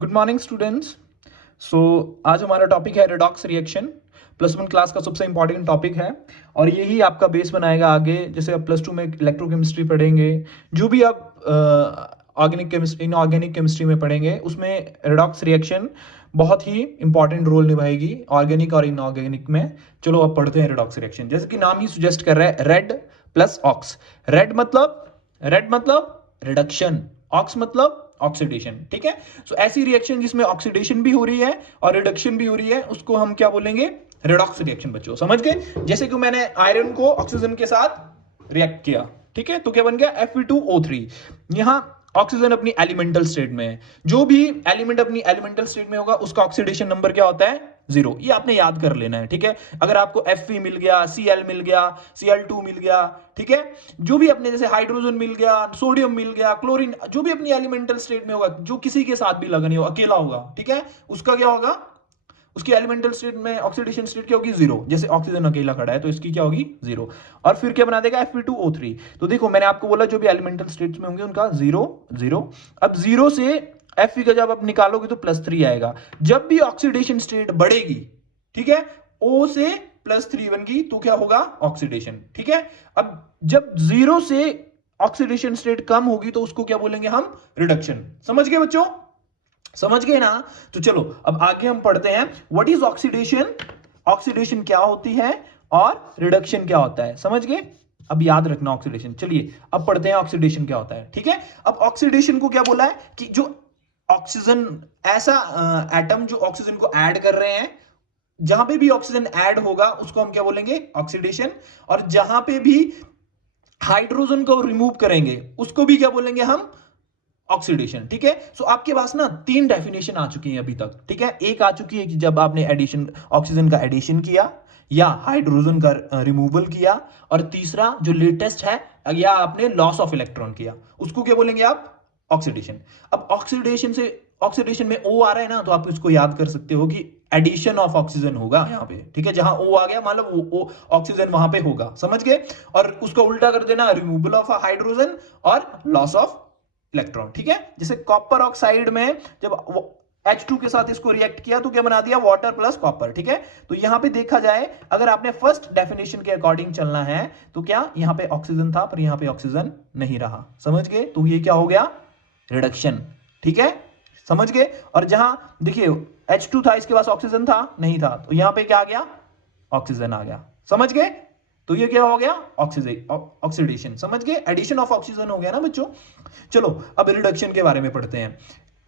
Good morning students. सो आज हमारा topic है redox reaction. Plus one class का सबसे इंपॉर्टेंट टॉपिक है और यही आपका बेस बनाएगा आगे। जैसे आप प्लस टू में इलेक्ट्रोकेमिस्ट्री पढ़ेंगे, जो भी आप ऑर्गेनिक केमिस्ट्री इनऑर्गेनिक केमिस्ट्री में पढ़ेंगे, उसमें रिडॉक्स रिएक्शन बहुत ही इंपॉर्टेंट रोल निभाएगी ऑर्गेनिक और इनऑर्गेनिक में। चलो अब पढ़ते हैं रिडॉक्स रिएक्शन। जैसे कि नाम ही सुजेस्ट कर रहा है, रेड प्लस ऑक्स। रेड मतलब रिडक्शन, ऑक्स मतलब ऑक्सीडेशन। ठीक है। सो ऐसी रिएक्शन जिसमें ऑक्सीडेशन भी हो रही है और रिडक्शन भी हो रही है, उसको हम क्या बोलेंगे? Redox reaction. बच्चों समझ गए? जैसे कि मैंने आयरन को ऑक्सीजन के साथ रिएक्ट किया, ठीक है, तो क्या बन गया? Fe2O3। यहां ऑक्सीजन अपनी एलिमेंटल स्टेट में है। जो भी एलिमेंट अपनी एलिमेंटल स्टेट में होगा उसका ऑक्सीडेशन नंबर क्या होता है? 0। ये आपने याद कर लेना है। ठीक है। अगर आपको Fe मिल गया, Cl मिल गया, Cl2 मिल गया, ठीक है, जो भी अपने जैसे हाइड्रोजन मिल गया, सोडियम मिल गया, क्लोरीन, जो भी अपनी एलिमेंटल स्टेट में होगा, जो किसी के साथ भी लगा नहीं हो, अकेला होगा, ठीक है, उसका क्या होगा? उसकी एलिमेंटल स्टेट में ऑक्सीडेशन स्टेट क्या होगी? 0। जैसे ऑक्सीजन अकेला खड़ा है तो इसकी क्या होगी? 0। और फिर क्या बना देगा? Fe2O3। तो देखो मैंने आपको बोला जो भी एलिमेंटल स्टेट्स में होंगे उनका 0 0। अब 0 से Fe का जब आप निकालोगे तो +3 आएगा। जब भी ऑक्सीडेशन स्टेट बढ़ेगी, ठीक है, O से +3 बन गई तो क्या होगा? ऑक्सीडेशन। ठीक है। अब जब 0 से ऑक्सीडेशन स्टेट कम होगी तो उसको क्या बोलेंगे हम? रिडक्शन। समझ गए बच्चों? समझ गए ना? तो चलो अब आगे हम पढ़ते हैं व्हाट इज ऑक्सीडेशन। ऑक्सीडेशन क्या होती है और रिडक्शन क्या होता है, समझ गए? अब याद रखना ऑक्सीडेशन। चलिए अब पढ़ते हैं ऑक्सीडेशन क्या होता है। ठीक है। अब ऑक्सीडेशन को क्या बोला है कि जो ऑक्सीजन, ऐसा एटम जो ऑक्सीजन को ऐड कर रहे हैं, जहां पे भी ऑक्सीजन ऐड होगा उसको हम क्या बोलेंगे? ऑक्सीडेशन। और जहां पे भी हाइड्रोजन को रिमूव करेंगे उसको भी क्या बोलेंगे हम? ऑक्सीडेशन। ठीक है। सो आपके पास ना 3 डेफिनेशन आ चुकी हैं अभी तक। ठीक है। एक आ चुकी है कि जब आपने एडिशन, ऑक्सीजन का एडिशन किया या हाइड्रोजन का रिमूवल किया, और तीसरा जो लेटेस्ट है, या आपने लॉस ऑफ इलेक्ट्रॉन किया, उसको क्या बोलेंगे आप? ऑक्सीडेशन। अब ऑक्सीडेशन से, ऑक्सीडेशन में O आ रहा है ना, तो आप इसको याद कर सकते हो कि एडिशन ऑफ ऑक्सीजन होगा यहां पे। ठीक है। जहां O आ गया मतलब वो ऑक्सीजन वहां पे होगा। समझ गए? और उसको उल्टा कर देना, रिमूवल ऑफ हाइड्रोजन और लॉस ऑफ इलेक्ट्रॉन। ठीक है। जैसे कॉपर ऑक्साइड में जब H2 के साथ इसको रिएक्ट किया तो क्या बना दिया? Water plus copper. ठीक है। तो यहां पे देखा जाए, अगर आपने फर्स्ट डेफिनेशन के अकॉर्डिंग चलना है तो क्या यहां पे ऑक्सीजन था पर यहां पे ऑक्सीजन नहीं रहा। समझ गए? तो ये क्या हो गया? रिडक्शन। ठीक है। समझ गए? और जहां देखिए H2 था, इसके पास ऑक्सीजन था नहीं था, तो यहां पे क्या आ गया? ऑक्सीजन आ गया। समझ गए? तो ये क्या हो गया? ऑक्सीडेशन। समझ गए? एडिशन ऑफ ऑक्सीजन हो गया ना बच्चों। चलो अब रिडक्शन के बारे में पढ़ते हैं।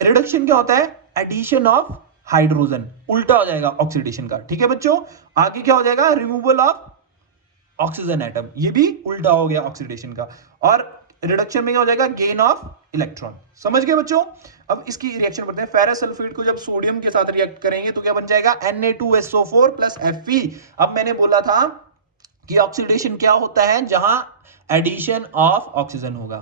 रिडक्शन क्या होता है? Addition of hydrogen. उल्टा हो जाएगा ऑक्सीडेशन का। ठीक है बच्चों। आगे क्या हो जाएगा? Removal of oxygen atom. ये भी उल्टा हो गया ऑक्सीडेशन का। और रिडक्शन में क्या हो जाएगा? Gain of electron. समझ गए बच्चों? अब इसकी रिएक्शन पढ़ते हैं। फेरस सल्फेट को जब सोडियम के साथ रिएक्ट करेंगे तो क्या बन जाएगा? Na2SO4 plus Fe। अब मैंने बोला था कि ऑक्सीडेशन क्या होता है? जहां एडिशन ऑफ ऑक्सीजन होगा,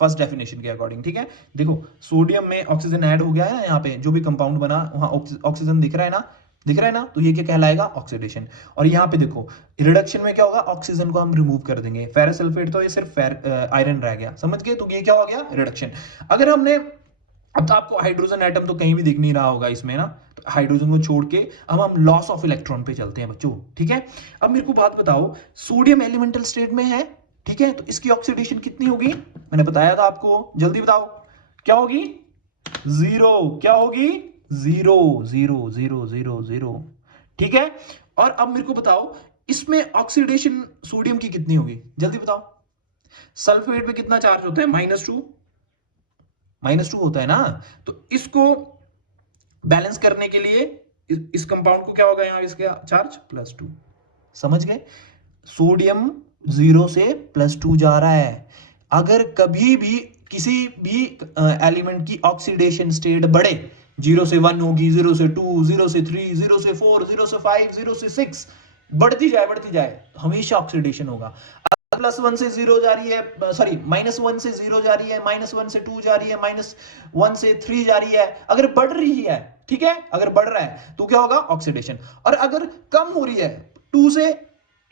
फर्स्ट डेफिनेशन के अकॉर्डिंग। ठीक है। देखो सोडियम में ऑक्सीजन ऐड हो गया है ना, यहाँ पे जो भी कंपाउंड बना वहां ऑक्सीजन दिख रहा है ना, दिख रहा है ना, तो ये क्या कहलाएगा? ऑक्सीडेशन। और यहाँ पे देखो रिडक्शन में क्या होगा? ऑक्सीजन को हम रिमूव कर देंगे। फेरस सल्फेट तो ये सिर्फ आयरन रह गया। समझ गए? तो ये क्या हो गया? रिडक्शन। अगर हमने, अब तो आपको हाइड्रोजन एटम तो कहीं भी दिख नहीं रहा होगा इसमें ना, तो हाइड्रोजन को छोड़ के अब हम लॉस ऑफ इलेक्ट्रॉन पे चलते हैं बच्चों। ठीक है। अब मेरे को बात बताओ, सोडियम एलिमेंटल स्टेट में है, ठीक है, तो इसकी ऑक्सीडेशन कितनी होगी? मैंने बताया था आपको, जल्दी बताओ क्या होगी? 0। क्या होगी? 0 0 0 0 0। ठीक है। और अब मेरे को बताओ इसमें ऑक्सीडेशन सोडियम की कितनी होगी? जल्दी बताओ। सल्फेट पे कितना चार्ज होता है? -2। -2 होता है ना। तो इसको बैलेंस करने के लिए इस कंपाउंड को क्या होगा? यहां इसका चार्ज +2। समझ गए? सोडियम 0 से +2 जा रहा है। अगर कभी भी किसी भी एलिमेंट की ऑक्सीडेशन स्टेट बढ़े, 0 से 1 होगी, 0 से 2, 0 से 3, 0 से 4, 0 से 5, 0 से 6, बढ़ती जाए, हमेशा ऑक्सीडेशन होगा। +1 से 0 जा रही है, सॉरी -1 से 0 जा रही है, -1 से 2 जा रही है, -1 से 3 जा रही है, अगर बढ़ रही है, ठीक है, अगर बढ़ रहा है तो क्या होगा? ऑक्सीडेशन। और अगर कम हो रही है, 2 से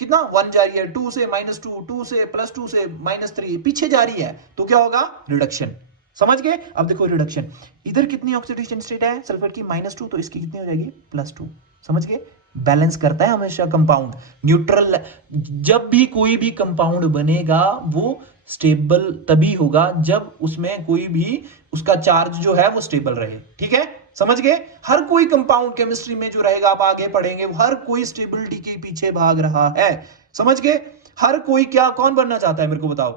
कितना 1 जा रही है, 2 से -2, 2 से +2 से -3, पीछे जा रही है, तो क्या होगा? रिडक्शन। समझ गए? अब देखो रिडक्शन, इधर कितनी ऑक्सीडेशन स्टेट है सल्फेट की -2, तो इसकी कितनी हो जाएगी +2। समझ गए? बैलेंस करता है हमेशा कंपाउंड, न्यूट्रल। जब भी कोई भी कंपाउंड बनेगा वो स्टेबल तभी होगा जब उसमें कोई भी उसका चार्ज जो है वो स्टेबल रहे। ठीक है, समझ गए? हर कोई कंपाउंड केमिस्ट्री में जो रहेगा, आप आगे पढ़ेंगे, हर कोई स्टेबिलिटी के पीछे भाग रहा है। समझ गए? हर कोई क्या, कौन बनना चाहता है मेरे को बताओ?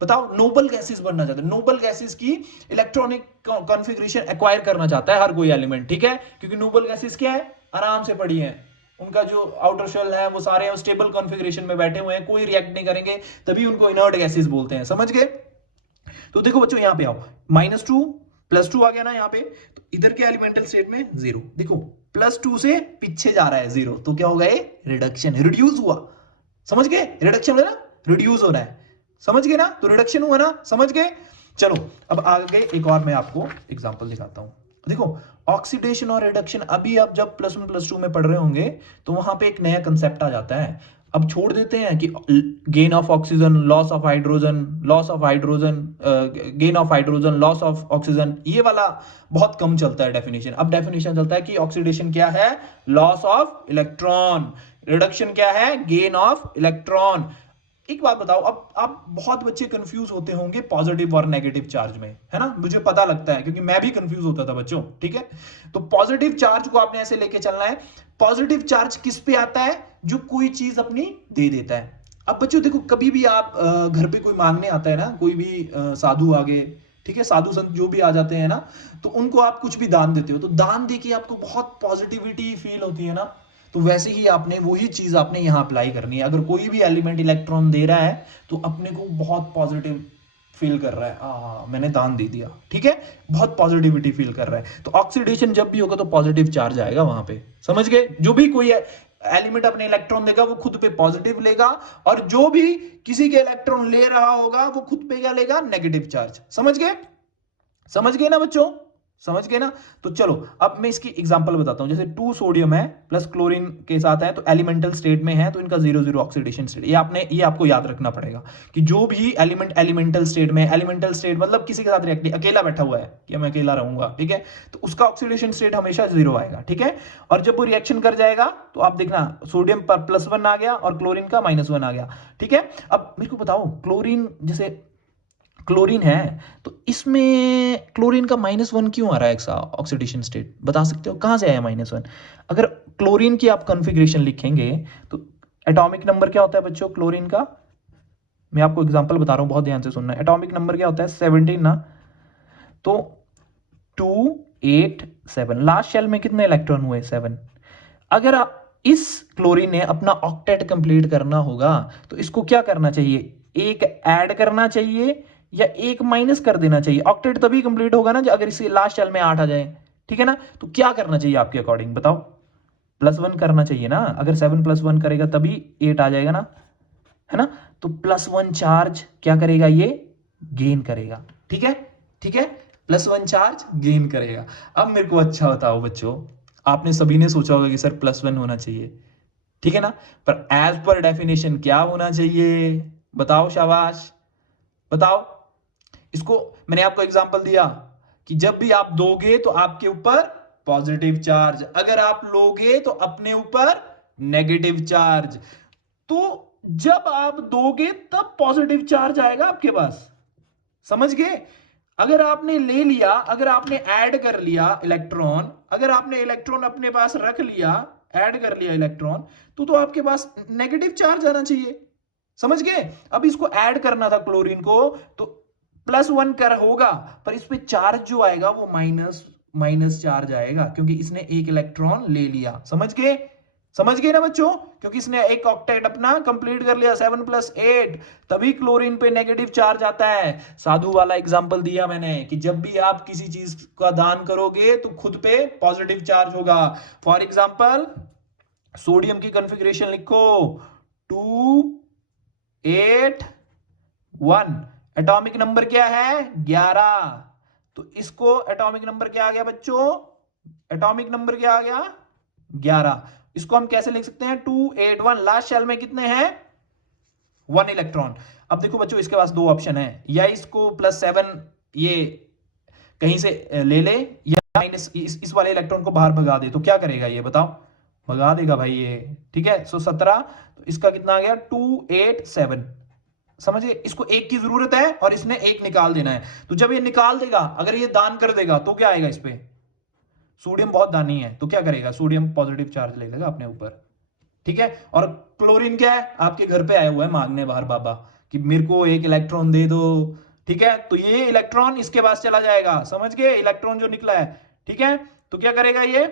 बताओ, नोबल गैसेस बनना चाहता है, नोबल गैसेस की इलेक्ट्रॉनिक कॉन्फ़िगरेशन एक्वायर करना चाहता है हर कोई एलिमेंट। ठीक है, क्योंकि नोबल गैसेस क्या है, आराम से पड़ी है, उनका जो आउटर शेल है वो सारे स्टेबल कॉन्फ़िगरेशन में बैठे हुए हैं, कोई रिएक्ट नहीं करेंगे, तभी उनको इनर्ट गैसेस बोलते हैं। समझ गए? तो देखो बच्चों यहां पे आओ, -2 +2 आ गया ना यहाँ पे, तो इधर के एलिमेंटल स्टेट में 0। देखो +2 से पीछे जा रहा है 0, तो क्या होगा, ये रिडक्शन, रिड्यूस हुआ। समझ गए? रिडक्शन है ना, रिड्यूस हो रहा है। समझ गए ना? तो रिडक्शन हुआ ना, समझ गए? चलो अब आगे एक और मैं आपको एग्जांपल दिखाता हूं। देखो ऑक्सीडेशन और रिडक्शन, अभी आप जब +1 +2 में पढ़ रहे होंगे तो वहां पे एक नया कंसेप्ट आ जाता है। अब छोड़ देते हैं कि gain of oxygen, loss of hydrogen, loss of hydrogen, gain of hydrogen, loss of oxygen, ये वाला बहुत कम चलता है डेफिनेशन। अब डेफिनेशन चलता है कि ऑक्सीडेशन क्या है, लॉस ऑफ इलेक्ट्रॉन, रिडक्शन क्या है, गेन ऑफ इलेक्ट्रॉन। एक बात बताओ, अब आप बहुत बच्चे कंफ्यूज होते होंगे पॉजिटिव और नेगेटिव चार्ज में, है ना? मुझे पता लगता है क्योंकि मैं भी कंफ्यूज होता था बच्चों। ठीक है, तो पॉजिटिव चार्ज को आपने ऐसे लेके चलना है। पॉजिटिव चार्ज किस पे आता है, जो कोई चीज अपनी दे देता है। अब बच्चों देखो, कभी भी आप घर पे कोई मांगने आता है ना, कोई भी साधु आगे, ठीक है, साधु संत जो भी आ जाते हैं ना, तो उनको आप कुछ भी दान देते हो, तो दान देके आपको बहुत पॉजिटिविटी फील होती है ना। तो वैसे ही आपने वही चीज आपने यहां अप्लाई करनी है। अगर कोई भी एलिमेंट इलेक्ट्रॉन दे रहा है तो अपने को बहुत पॉजिटिव फील कर रहा है, मैंने दान दे दिया, ठीक है, बहुत पॉजिटिविटी फील कर रहा है। तो ऑक्सीडेशन जब भी होगा तो पॉजिटिव चार्ज आएगा वहां पे। समझ गए? जो भी कोई एलिमेंट अपने इलेक्ट्रॉन देगा वो खुद पे पॉजिटिव लेगा, और जो भी किसी के इलेक्ट्रॉन ले रहा होगा वो खुद पे क्या लेगा, नेगेटिव चार्ज। समझ गए? समझ गए ना बच्चों? समझ गए ना? तो चलो अब मैं इसकी एग्जांपल बताता हूं। जैसे 2 सोडियम है प्लस क्लोरीन के साथ है, तो एलिमेंटल स्टेट में है, तो इनका 0 0 ऑक्सीडेशन स्टेट। ये आपको याद रखना पड़ेगा कि जो भी एलिमेंट एलिमेंटल स्टेट में, एलिमेंटल स्टेट मतलब किसी के साथ रिएक्ट नहीं, अकेला बैठा हुआ है कि मैं अकेला रहूंगा, ठीक है, तो उसका ऑक्सीडेशन स्टेट हमेशा 0 आएगा। ठीक है, और जब वो रिएक्शन कर जाएगा तो आप देखना सोडियम पर +1 आ गया और क्लोरीन का -1 आ गया। ठीक है, अब मेरे को बताओ, क्लोरीन जैसे क्लोरीन है, तो इसमें क्लोरीन का -1 क्यों आ रहा है ऑक्सीडेशन स्टेट, बता सकते हो कहां से आया -1? अगर क्लोरीन की आप कॉन्फ़िगरेशन लिखेंगे तो एटॉमिक नंबर क्या होता है बच्चों क्लोरीन का, मैं आपको एग्जांपल बता रहा हूं, बहुत ध्यान से सुनना। एटॉमिक नंबर क्या होता है, 17 ना, तो 2 8 7, लास्ट शेल में कितने इलेक्ट्रॉन हुए, 7। अगर आप इस क्लोरीन ने अपना ऑक्टेट कंप्लीट करना होगा तो इसको क्या करना चाहिए, एक ऐड करना चाहिए या एक माइनस कर देना चाहिए। ऑक्टेट तभी कंप्लीट होगा ना अगर इसे लास्ट शेल में 8 आ जाए। ठीक है ना, तो क्या करना चाहिए आपके अकॉर्डिंग बताओ, +1 करना चाहिए ना, अगर 7 + 1 करेगा तभी 8 आ जाएगा ना, है ना? तो +1 चार्ज क्या करेगा, ये गेन करेगा। ठीक है, ठीक है, +1 चार्ज गेन करेगा। अब मेरे को अच्छा बताओ बच्चों, आपने सभी ने सोचा होगा कि सर +1 होना चाहिए, ठीक है ना, पर एज पर डेफिनेशन क्या होना चाहिए, बताओ, शाबाश बताओ। इसको मैंने आपको एग्जांपल दिया कि जब भी आप दोगे तो आपके ऊपर पॉजिटिव चार्ज, अगर आप लोगे तो अपने ऊपर नेगेटिव चार्ज। तो जब आप दोगे तब पॉजिटिव चार्ज आएगा आपके पास। समझ गए? अगर आपने ले लिया, अगर आपने ऐड कर लिया इलेक्ट्रॉन, अगर आपने इलेक्ट्रॉन अपने पास रख लिया, ऐड कर लिया इलेक्ट्रॉन, तो आपके पास नेगेटिव चार्ज आना चाहिए। समझ गए? अब इसको ऐड करना था क्लोरीन को, तो +1 कर होगा, पर इस पे चार्ज जो आएगा वो माइनस चार्ज आएगा, क्योंकि इसने एक इलेक्ट्रॉन ले लिया। समझ गए? समझ गए ना बच्चों? क्योंकि इसने एक ऑक्टेट अपना कंप्लीट कर लिया, 7 + 8, तभी क्लोरीन पे नेगेटिव चार्ज आता है। साधु वाला एग्जांपल दिया मैंने कि जब भी आप किसी चीज का दान करोगे तो खुद पे पॉजिटिव चार्ज होगा। फॉर एग्जांपल सोडियम की कॉन्फ़िगरेशन लिखो, 2 8 1, एटॉमिक नंबर क्या है, 11। तो इसको एटॉमिक नंबर क्या आ गया बच्चों, एटॉमिक नंबर क्या आ गया, 11। इसको हम कैसे लिख सकते हैं, 2 8 1, लास्ट शेल में कितने हैं, 1 इलेक्ट्रॉन। अब देखो बच्चों, इसके पास 2 ऑप्शन है, या इसको +7 ये कहीं से ले ले या माइनस इस वाले इलेक्ट्रॉन को बाहर भगा दे, तो क्या करेगा ये बताओ? भगा देगा भाई ये, ठीक है। सो 17, तो इसका कितना आ गया 287। समझिए, इसको एक की जरूरत है और इसने एक निकाल देना है। तो जब ये निकाल देगा, अगर ये दान कर देगा तो क्या आएगा इस पे? सोडियम बहुत दानी है, तो क्या करेगा? सोडियम पॉजिटिव चार्ज ले लेगा अपने ऊपर, ठीक है। और क्लोरीन क्या है? आपके घर पे आया हुआ है मांगने बाहर बाबा कि मेरे को एक इलेक्ट्रॉन दे दो, ठीक है। तो ये इलेक्ट्रॉन इसके पास चला जाएगा, समझ गए? इलेक्ट्रॉन जो निकला है, ठीक है। तो क्या करेगा ये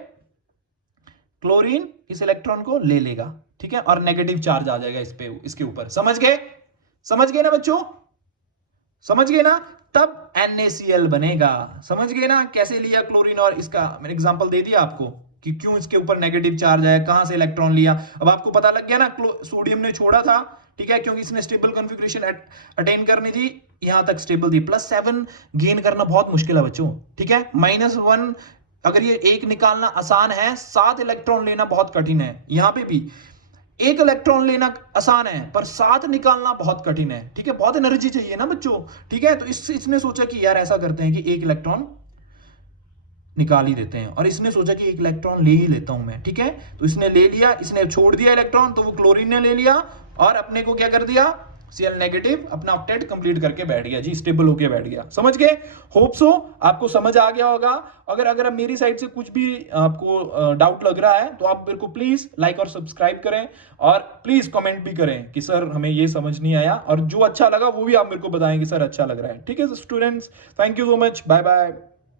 क्लोरीन? इस इलेक्ट्रॉन को ले लेगा, ठीक है, और नेगेटिव चार्ज आ जाएगा इस पे, इसके ऊपर। समझ गए? समझ गए ना बच्चों? समझ गए ना? तब NaCl बनेगा। समझ गए ना कैसे लिया क्लोरीन? और इसका मैंने एग्जांपल दे दिया आपको कि क्यों इसके ऊपर नेगेटिव चार्ज है, कहां से इलेक्ट्रॉन लिया। अब आपको पता लग गया ना, सोडियम ने छोड़ा था, ठीक है, क्योंकि इसने स्टेबल कॉन्फ़िगरेशन अटेन करनी थी, यहां तक स्टेबल थी। +7 गेन करना बहुत मुश्किल है बच्चों, ठीक है। -1, अगर ये एक निकालना आसान है, 7 इलेक्ट्रॉन लेना बहुत कठिन है। यहां पे भी एक इलेक्ट्रॉन लेना आसान है, पर 7 निकालना बहुत कठिन है, ठीक है। बहुत एनर्जी चाहिए ना बच्चों, ठीक है। तो इसने सोचा कि यार ऐसा करते हैं कि एक इलेक्ट्रॉन निकाल ही देते हैं, और इसने सोचा कि एक इलेक्ट्रॉन ले ही लेता हूं मैं, ठीक है। तो इसने ले लिया, इसने छोड़ दिया इलेक्ट्रॉन, तो वो क्लोरीन ने ले लिया और अपने को क्या कर दिया? Cl नेगेटिव अपना ऑक्टेट कंप्लीट करके बैठ गया जी, स्टेबल होके बैठ गया। समझ गए? होप सो आपको समझ आ गया होगा। अगर मेरी साइड से कुछ भी आपको डाउट लग रहा है, तो आप मेरे को प्लीज लाइक और सब्सक्राइब करें, और प्लीज कमेंट भी करें कि सर हमें ये समझ नहीं आया, और जो अच्छा लगा वो भी आप मेरे को बताएं कि सर अच्छा लग रहा है, ठीक है students. Thank you so much, bye bye.